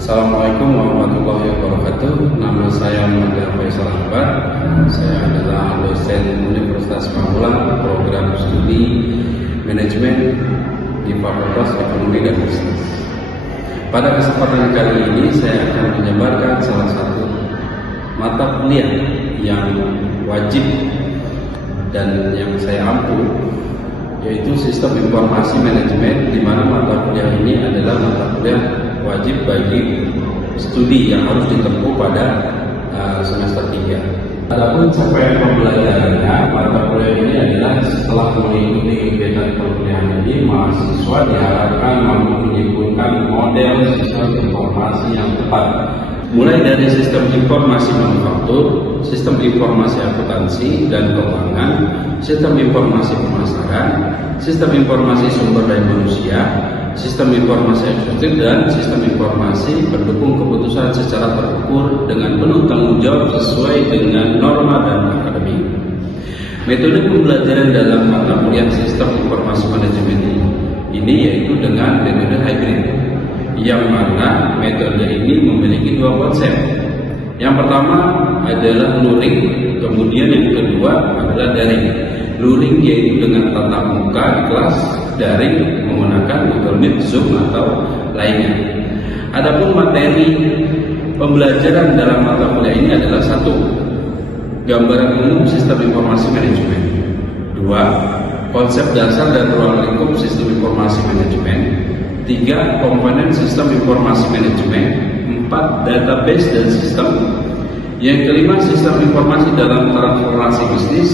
Assalamualaikum warahmatullahi wabarakatuh. Nama saya Muhammad Faisal Akbar. Saya adalah dosen Universitas Pamulang, program studi manajemen di Fakultas Ekonomi dan Bisnis. Pada kesempatan kali ini saya akan menyebarkan salah satu mata kuliah yang wajib dan yang saya ampu, yaitu sistem informasi manajemen, di mana mata kuliah ini adalah mata kuliah wajib bagi studi yang harus ditempuh pada semester 3. Adapun capaian pembelajarannya, mata kuliah ini adalah setelah mengikuti kegiatan perkuliahan ini, mahasiswa diharapkan mampu menyimpulkan model sistem informasi yang tepat, mulai dari sistem informasi manufaktur, sistem informasi akuntansi dan keuangan, sistem informasi pemasaran, sistem informasi sumber daya manusia, sistem informasi eksekutif, dan sistem informasi pendukung keputusan secara terukur dengan penuh tanggung jawab sesuai dengan norma dan akademik. Metode pembelajaran dalam mata kuliah sistem informasi manajemen ini yaitu dengan metode hybrid, yang mana metode ini memiliki dua konsep. Yang pertama adalah luring, kemudian yang kedua adalah daring. Luring yaitu dengan tatap muka di kelas, daring menggunakan Google Meet, Zoom atau lainnya. Adapun materi pembelajaran dalam mata kuliah ini adalah: 1. Gambaran umum sistem informasi manajemen. 2. Konsep dasar dan ruang lingkup sistem informasi manajemen. 3. Komponen sistem informasi manajemen. 4. Database dan sistem. Yang kelima, sistem informasi dalam transformasi bisnis.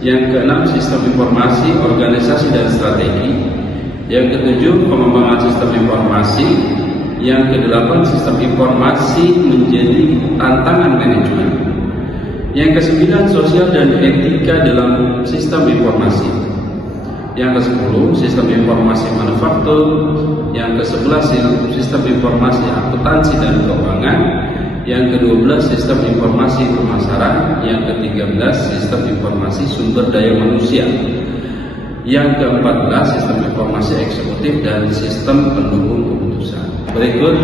Yang keenam, sistem informasi organisasi dan strategi. Yang ketujuh, pengembangan sistem informasi. Yang kedelapan, sistem informasi menjadi tantangan manajemen. Yang kesembilan, sosial dan etika dalam sistem informasi. Yang ke-10, sistem informasi manufaktur. Yang ke-11, sistem informasi akuntansi dan keuangan. Yang ke-12, sistem informasi pemasaran. Yang ke-13, sistem informasi sumber daya manusia. Yang ke-14, sistem informasi eksekutif dan sistem pendukung keputusan. Berikut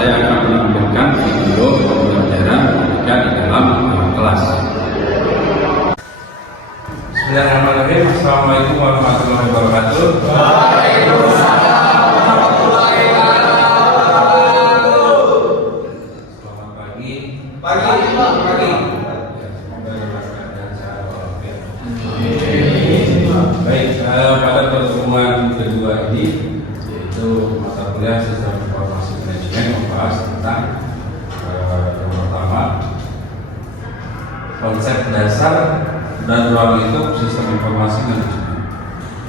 saya akan menampilkan video pembelajaran ketika di dalam kelas. Bismillahirrahmanirrahim. Assalamualaikum warahmatullahi wabarakatuh. Waalaikumsalam warahmatullahi wabarakatuh. Selamat pagi. Pagi. Baik, pada pertemuan kedua ini, yaitu mata kuliah sistem informasi manajemen, membahas tentang yang pertama, konsep dasar dan ruang lingkup sistem informasi manajemen.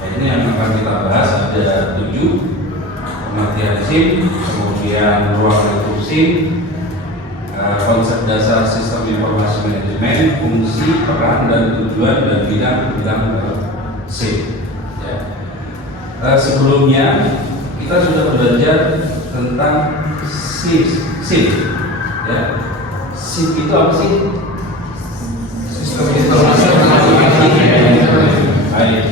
Nah, ini yang akan kita bahas. Ada 7: pengertian SIM, kemudian ruang lingkup SIM, konsep dasar sistem informasi manajemen, fungsi, peran dan tujuan, dan bidang SIM. Ya. Sebelumnya kita sudah belajar tentang SIM. Ya. SIM itu apa sih? Sistem informasi. Baik.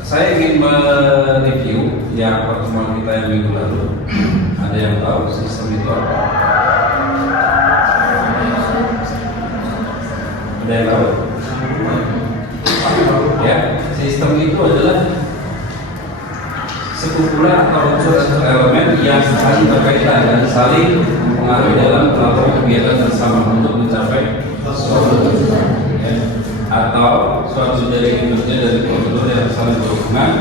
Saya ingin mereview yang pertemuan kita yang minggu lalu. Ada yang tahu sistem itu apa? Ada yang tahu? Ya, sistem itu adalah sekumpulan atau unsur elemen yang saling berkaitan dan saling mempengaruhi dalam melakukan kegiatan bersama untuk mencapai suatu tujuan, ya, atau suatu jaringan kerja dari kelompok yang saling berhubungan,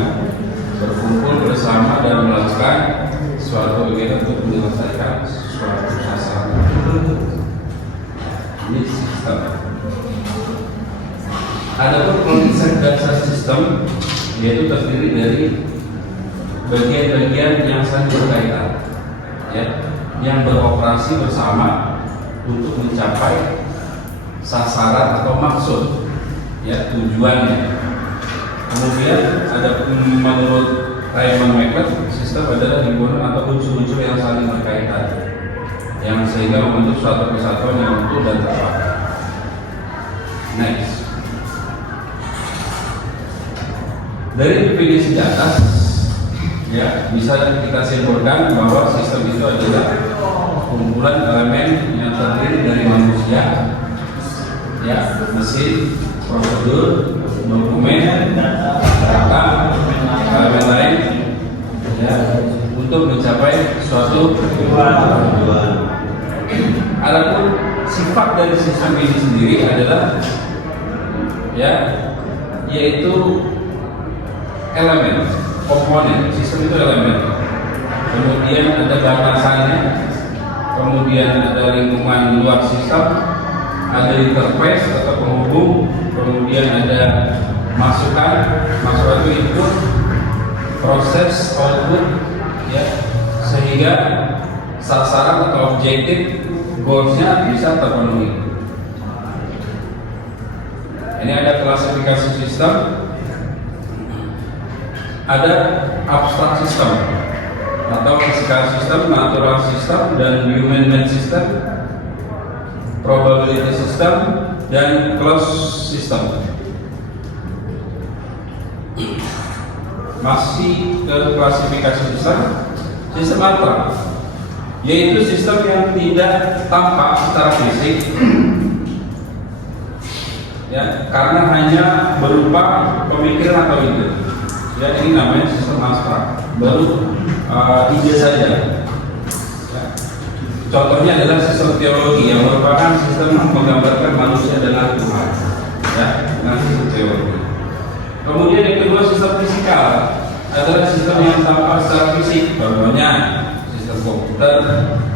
berkumpul bersama dan melakukan suatu kegiatan untuk menyelesaikan suatu sasaran. Ini sistem. Adapun konsep dasar sistem yaitu terdiri dari bagian-bagian yang saling berkaitan, ya, yang beroperasi bersama untuk mencapai sasaran atau maksud, ya, tujuannya. Kemudian ada, menurut Raymond McLeod, sistem adalah himpunan atau unsur-unsur yang saling berkaitan, yang sehingga membentuk suatu kesatuan yang utuh dan terpakai. Next. Dari definisi di atas, Ya, bisa kita simpulkan bahwa sistem itu adalah kumpulan elemen yang terdiri dari manusia, ya, mesin, prosedur, dokumen, data, elemen lain, ya, untuk mencapai suatu tujuan. Adapun sifat dari sistem ini sendiri adalah, ya, yaitu elemen, komponen. Sistem itu elemen, kemudian ada batasannya, kemudian ada lingkungan luar sistem, ada interface atau penghubung, kemudian ada masukan itu input, proses output, ya, sehingga sasaran atau objektif goalsnya bisa terpenuhi. Ini ada klasifikasi sistem, ada abstrak sistem atau physical system, natural system, dan human-made system, probability system, dan closed system. Masih ke klasifikasi sistem abstrak, yaitu sistem yang tidak tampak secara fisik, ya, karena hanya berupa pemikiran atau ide. Ya, ini namanya sistem abstrak, baru ide saja. Ya. Contohnya adalah sistem teologi yang merupakan sistem menggambarkan manusia dan Tuhan, ya, dengan sistem teologi. Kemudian yang kedua, sistem fisikal adalah sistem yang tampak secara fisik, contohnya sistem komputer,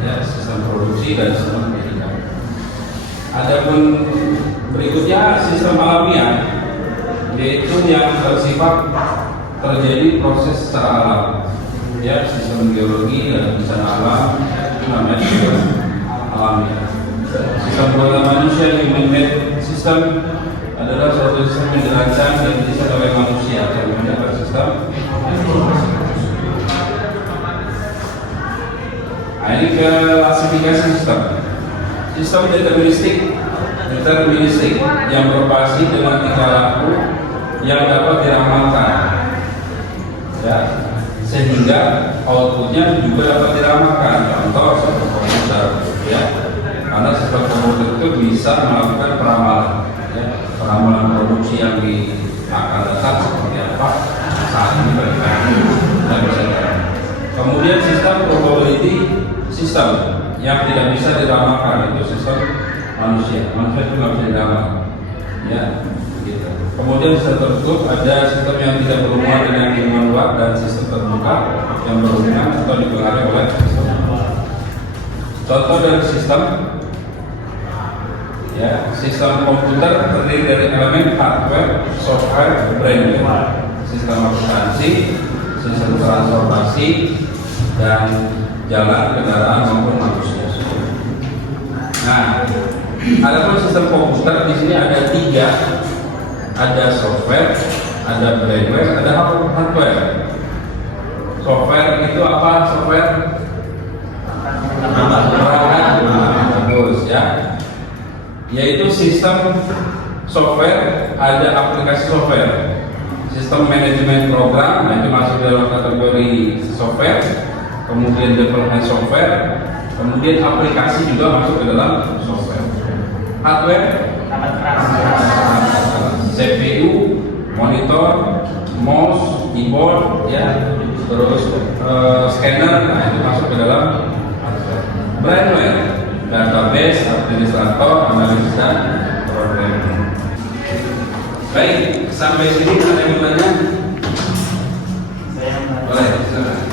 ya, sistem produksi, dan sistem pendidikan. Adapun berikutnya sistem alamiah, yaitu yang bersifat terjadi proses secara alam, ya, sistem geologi dan bencana alam, itu namanya sistem alamiah. Sistem buatan manusia, human-made system, adalah suatu sistem yang dirancang dan didesain oleh manusia, contohnya adalah sistem. Nah, ini klasifikasi sistem. Sistem deterministik yang beroperasi dengan tingkah laku yang dapat diramalkan, ya, sehingga outputnya juga dapat diramalkan. Contoh seperti komputer, ya, karena sistem komputer itu bisa melakukan peramalan, ya, peramalan produksi yang akan datang seperti apa saat ini dan bisa. Kemudian sistem probability system yang tidak bisa diramalkan, itu sistem manusia itu nggak bisa diramalkan, ya, gitu. Kemudian sistem tertutup, ada sistem yang tidak berhubungan dengan lingkungan luar, dan sistem terbuka yang berhubungan atau dipengaruhi oleh sistem. Contoh dari sistem, ya, sistem komputer terdiri dari elemen hardware, software, brainware, sistem akuntansi, sistem transportasi, dan jalan kendaraan maupun manusia. Nah, adapun sistem komputer di sini ada 3, ada software, ada brainware, ada hardware. Software itu apa? Software bagus, ya, yaitu sistem software, ada aplikasi software, sistem manajemen program, nah itu masuk dalam kategori software. Kemudian development software, kemudian aplikasi juga masuk ke dalam software. Hardware, CPU, monitor, mouse, keyboard, ya, terus scanner, nah itu masuk ke dalam hardware. Brainware, database, administrator, analis, dan programming. Baik, sampai sini ada yang bertanya? Boleh, silakan.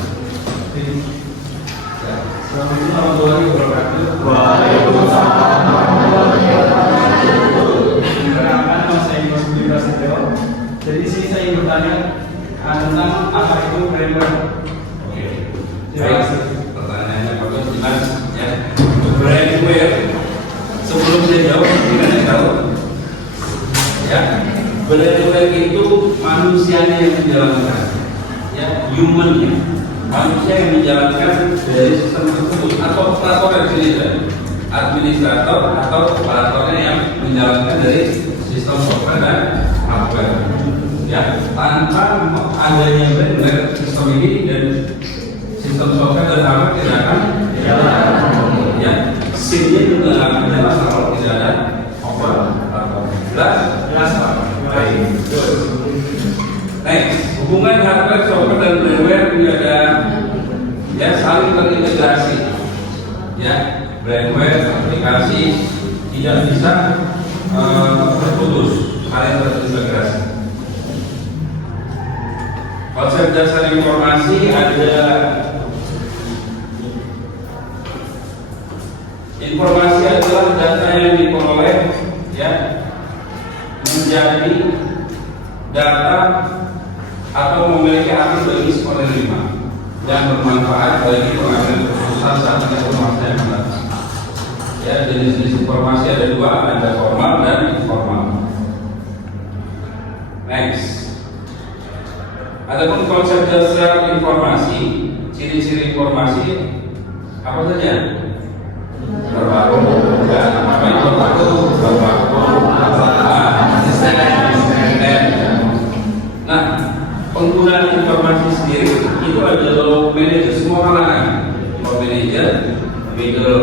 Assalamualaikum warahmatullahi wabarakatuh. Waalaikumsalam warahmatullahi wabarakatuh. Perkenalkan, nama saya Ibu Budi Prasetyo. Jadi sini saya ingin bertanya tentang apa itu brainware. Oke. Terima kasih. Pertanyaannya bagus, jelas, ya. Brainware. Sebelum saya jawab, kita tahu, ya. Brainware itu manusianya yang menjalankan, ya, human-nya. Manusia yang menjalankan dari sistem tersebut, atau operator administrator atau operatornya yang menjalankan dari sistem software dan hardware, ya, tanpa adanya brainware sistem ini dan sistem software dan hardware tidak akan jalan. Ya, SIM-nya juga nggak akan jalan kalau tidak ada software. Jelas? Jelas Pak. Baik. Next, hubungan hardware, software dan firmware ini ada ya saling terintegrasi. Ya, firmware, aplikasi tidak bisa terputus, saling terintegrasi. Konsep dasar informasi ada informasi adalah data yang diperoleh ya menjadi data atau memiliki arti bagi penerima dan bermanfaat bagi pengambil keputusan saat informasi yang datang. Ya, jenis-jenis informasi ada dua, ada formal dan informal. Next. Adapun konsep dasar informasi, ciri-ciri informasi apa saja? Terbaru, apa itu terbaru, asisten. Nah, penggunaan informasi sendiri itu ada low manager, semua kalangan, low manager, middle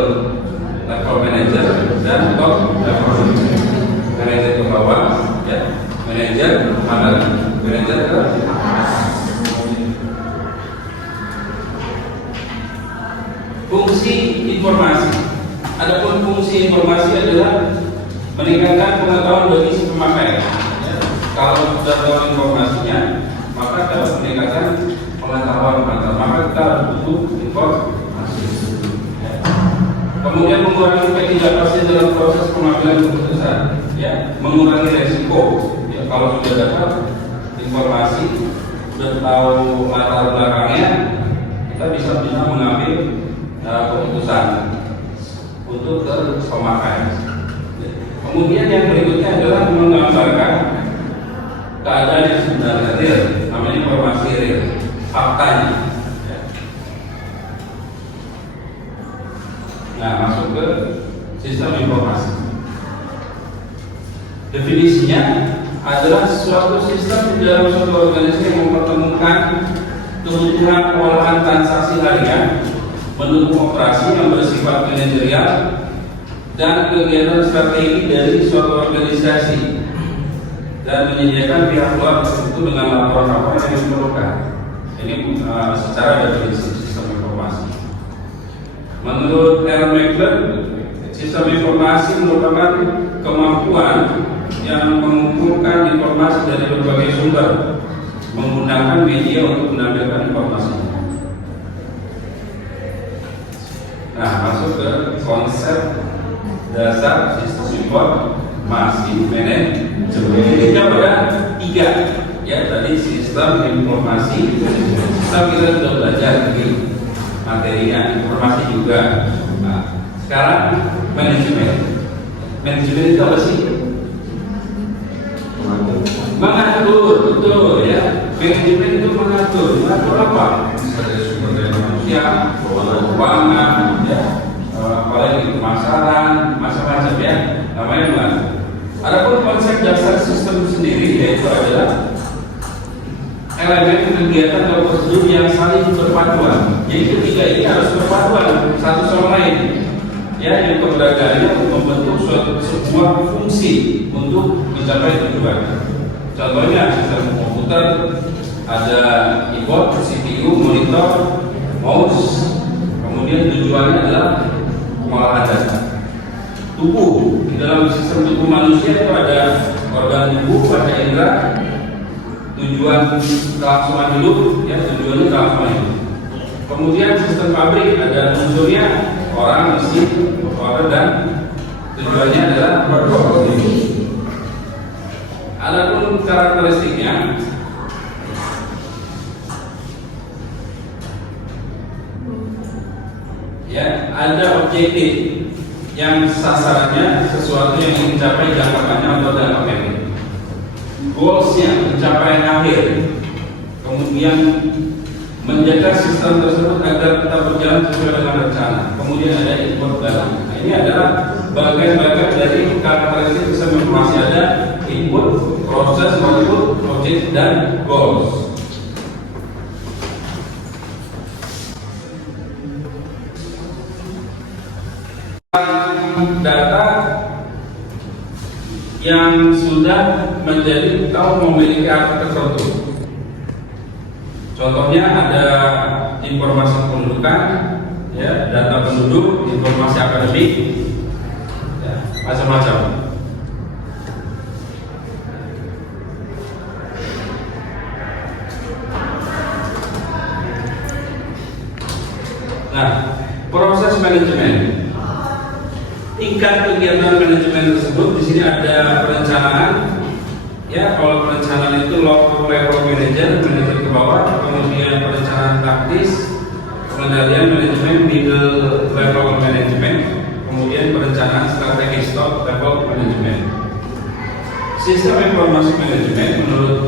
level manager, dan top level manager ke bawah, ya, manager mana? Manager ke fungsi informasi. Adapun fungsi informasi adalah meningkatkan pengetahuan bagi si pemakai. Ya. Kalau sudah tahu informasinya, maka dapat meningkatkan pengetahuan pemakai. Maka kita butuh informasi. Ya. Kemudian mengurangi ketidakpastian dalam proses pengambilan keputusan. Ya. Mengurangi resiko. Ya. Kalau sudah dapat informasi, sudah tahu latar belakangnya, kita bisa mengambil keputusan untuk pemakai. Kemudian yang berikutnya adalah menggambarkan keadaan yang sebenarnya real, namanya informasi real, faktanya. Nah, masuk ke sistem informasi. Definisinya adalah suatu sistem di dalam suatu organisasi yang mempertemukan kebutuhan pengolahan transaksi harian, mendukung operasi yang bersifat manajerial dan kegiatan strategi dari suatu organisasi dan menyediakan pihak luar tertentu dengan laporan-laporan yang diperlukan. Ini secara definisi sistem informasi. Menurut Aaron McLeod, sistem informasi merupakan kemampuan yang mengumpulkan informasi dari berbagai sumber menggunakan media untuk menampilkan informasi. Nah, masuk ke konsep dasar sistem informasi manajemen. Ini ada 3. Ya, tadi sistem informasi. Sistem kita sudah belajar di materinya, informasi juga. Nah, sekarang manajemen. Manajemen itu apa sih? Mengatur, betul ya. Manajemen itu mengatur apa? Sumber daya manusia, keuangan, ya, apalagi pemasaran, macam-macam ya, namanya mengatur. Adapun konsep dasar sistem sendiri yaitu adalah elemen kegiatan atau prosedur yang saling berpaduan. Jadi ketiga ini harus berpaduan satu sama lain. Ya, yang keberadaannya membentuk sebuah fungsi untuk mencapai tujuan. Contohnya sistem komputer ada keyboard, CPU, monitor, mouse. Kemudian tujuannya adalah pengolahan data. Tubuh, di dalam sistem tubuh manusia itu ada organ tubuh, pada indera. Tujuan kelangsungan hidup, ya tujuannya kelangsungan hidup. Kemudian sistem pabrik ada unsurnya orang, mesin, motor dan tujuannya adalah berproduksi. Adapun karakteristiknya, ya ada objektif yang sasarannya sesuatu yang ingin dicapai jangka panjang atau jangka pendek. Goalsnya pencapaian akhir. Kemudian menjaga sistem tersebut agar tetap berjalan sesuai dengan rencana. Kemudian ada input data. Nah, ini adalah bagian-bagian dari karakteristik sistem informasi. Ada input, proses, output, objek dan goals. data yang sudah menjadi atau memiliki arti tertentu. Contohnya ada informasi pendudukan, ya, data penduduk, informasi akademik, ya, macam-macam. Nah, proses manajemen. Tingkat kegiatan manajemen tersebut di sini ada perencanaan, ya. Kalau perencanaan itu low level manager, manajer ke bawah, kemudian perencanaan taktis, pengendalian manajemen middle level manajemen, kemudian perencanaan strategis top level manajemen. Sistem informasi manajemen menurut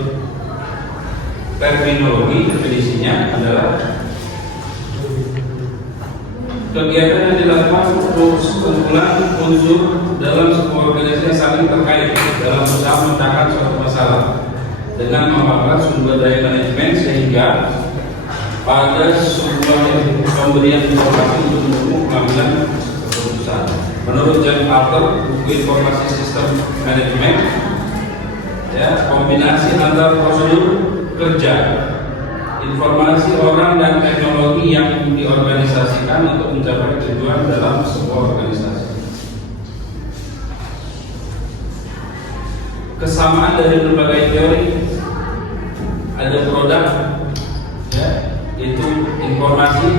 terminologi definisinya adalah kegiatan yang dilakukan kumpulan unsur dalam sebuah organisasi yang saling terkait dalam usaha memecahkan suatu masalah dengan memanfaatkan sumber daya manajemen sehingga pada sebuah pemberian informasi untuk mendukung pengambilan keputusan. Menurut James Alter, buku informasi sistem manajemen, ya, kombinasi antara prosedur kerja, informasi orang dan teknologi yang diorganisasikan untuk mencapai tujuan dalam sebuah organisasi. Kesamaan dari berbagai teori, ada produk, ya, itu informasi,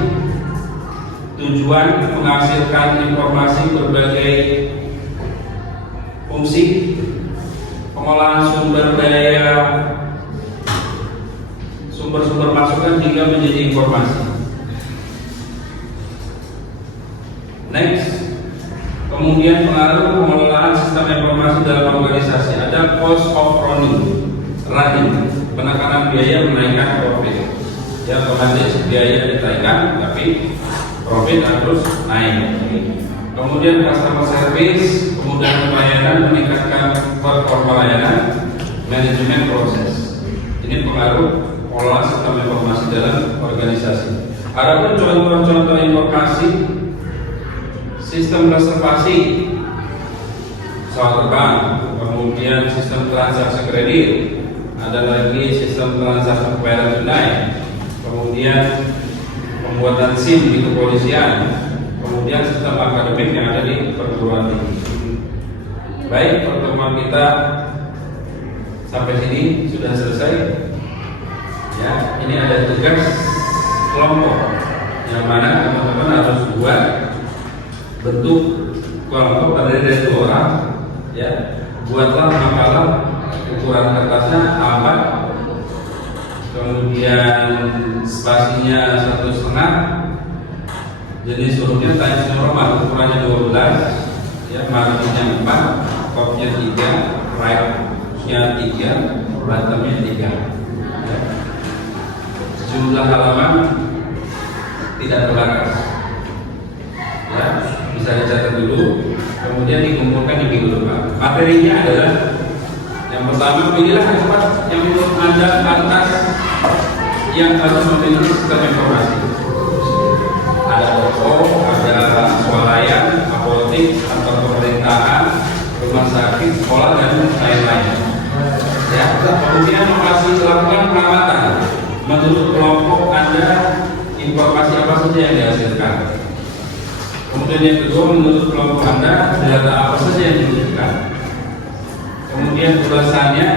tujuan menghasilkan informasi berbagai fungsi, pengolahan sumber daya, sumber masukan hingga menjadi informasi. Next, kemudian pengaruh pengelolaan sistem informasi dalam organisasi. Ada cost of running, penekanan biaya menaikkan profit. Ya, otomatis biaya dinaikkan, tapi profit harus naik. Kemudian customer service, kemudian pelayanan, meningkatkan performa pelayanan, manajemen proses. Ini pengaruh pengelolaan sistem informasi dalam organisasi. Adapun contoh-contoh informasi, sistem reservasi pesawat terbang, kemudian sistem transaksi kredit, ada lagi sistem transaksi pembayaran tunai, kemudian pembuatan SIM di kepolisian, kemudian sistem akademik yang ada di perguruan tinggi. Baik, pertemuan kita sampai sini sudah selesai. Ya, ini ada tugas kelompok yang mana teman-teman harus buat bentuk kelompok terdiri dari 2 orang. Ya, buatlah makalah, ukuran kertasnya A4, kemudian spasinya 1,5, jenis hurufnya Times New Roman, ukurannya 12, ya, marginnya 4, topnya 3, right-nya 3, bottomnya 3. Ya. Jumlah halaman tidak terbatas, ya, bisa dicatat dulu, kemudian dikumpulkan di minggu depan. Materinya adalah yang pertama, pilihlah tempat yang menurut Anda pantas yang harus memiliki sistem informasi. Ada toko, ada swalayan, apotek, kantor pemerintahan, rumah sakit, sekolah, dan lain-lain. Ya, kemudian masih lakukan pengamatan. Menurut kelompok Anda, informasi apa saja yang dihasilkan? Kemudian yang kedua, menurut kelompok Anda, data apa saja yang dibutuhkan? Kemudian ulasannya,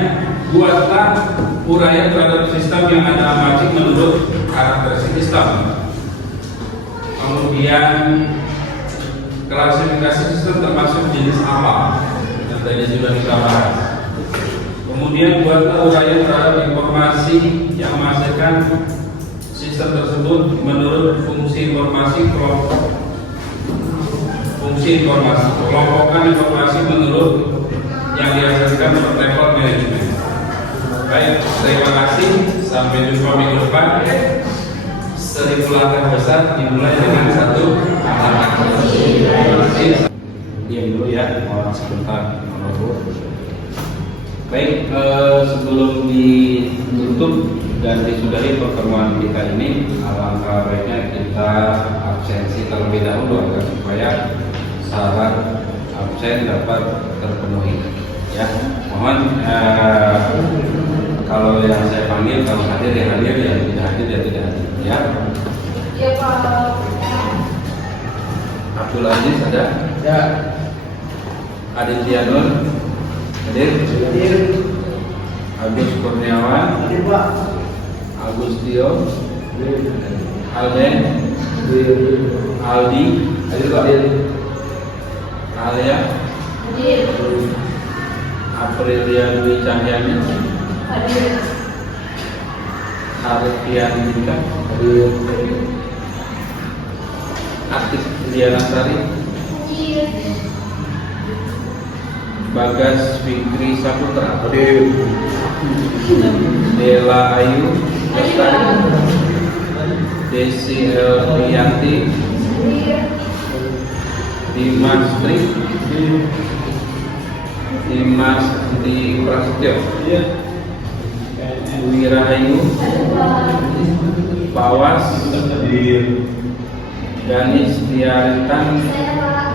buatlah uraian terhadap sistem yang Anda amati menurut karakteristik sistem. Kemudian klasifikasi sistem termasuk jenis apa yang tadi sudah kita bahas. Kemudian buatlah uraian terhadap informasi yang menghasilkan sistem tersebut menurut fungsi informasi kelompok. Fungsi informasi, kelompokkan informasi menurut yang dihasilkan per level manajemen. Baik, terima kasih. Sampai jumpa minggu depan. 1000 langkah besar dimulai dengan 1 langkah. Terima kasih. Diam dulu ya, orang sebentar. Baik, sebelum ditutup dan disudahi pertemuan kita ini, alangkah baiknya kita absensi terlebih dahulu agar supaya syarat absen dapat terpenuhi. Ya, mohon kalau yang saya panggil, kalau hadir ya hadir, yang tidak hadir ya tidak hadir. Ya. Iya Pak. Abdul Aziz ada? Ya. Aditya Nur hadir? Hadir. Agus Kurniawan, Hadir Pak. Agustio, Alden, Hadir. Aldi, Hadir Pak. Hadir. Alia, Hadir. Aprilia Dwi Cahyani, Hadir. Harfian Dika, Hadir. Atik Diana Sari, Hadir. Bagas Fikri Saputra, Hadir. Dela Ayu, Hadir. Desi Elvianti, Hadir. Dimas Tri, Dimas Di Prasetyo, Dwi Rahayu, Pawas, Hadir. Ganis Tiaritan, Saya Pak.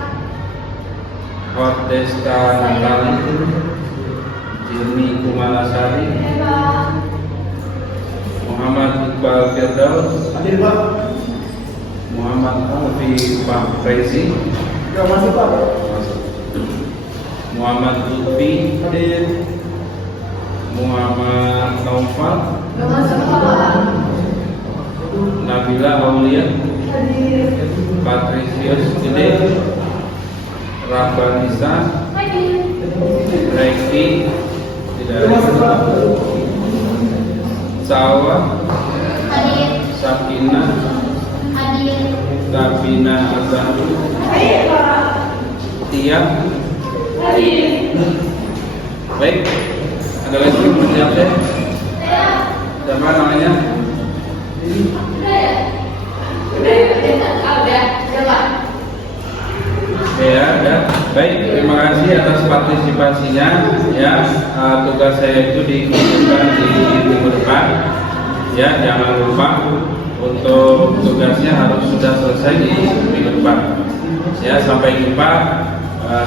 Hotdesta Natali, Jimmy Kumalasari, Saya Pak. Muhammad Iqbal Firdaus, Hadir Pak. Muhammad Alfi Fahrezi, Ya masuk Pak. Muhammad Lutfi, Hadir. Muhammad Naufal, Gak masuk Pak. Nabila Aulia, Hadir. Patricius Gede, Rabbanisa, Hadir. Reiki, tidak Ya masuk Pak. ada, Sawa, Hadir. Sakina, Hadir. Sabina Azharu, Hadir Pak. Tia. Hadir. Baik, ada lagi yang siap? Saya. Siapa namanya? Ya, ya. Baik, terima kasih atas partisipasinya. Ya, tugas saya itu dikumpulkan di minggu depan. Ya, jangan lupa untuk tugasnya harus sudah selesai di minggu depan. Ya, sampai jumpa.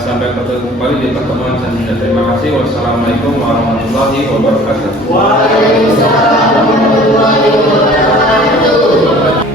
Sampai bertemu kembali di pertemuan selanjutnya. Terima kasih. Wassalamualaikum warahmatullahi wabarakatuh. Waalaikumsalam warahmatullahi wabarakatuh.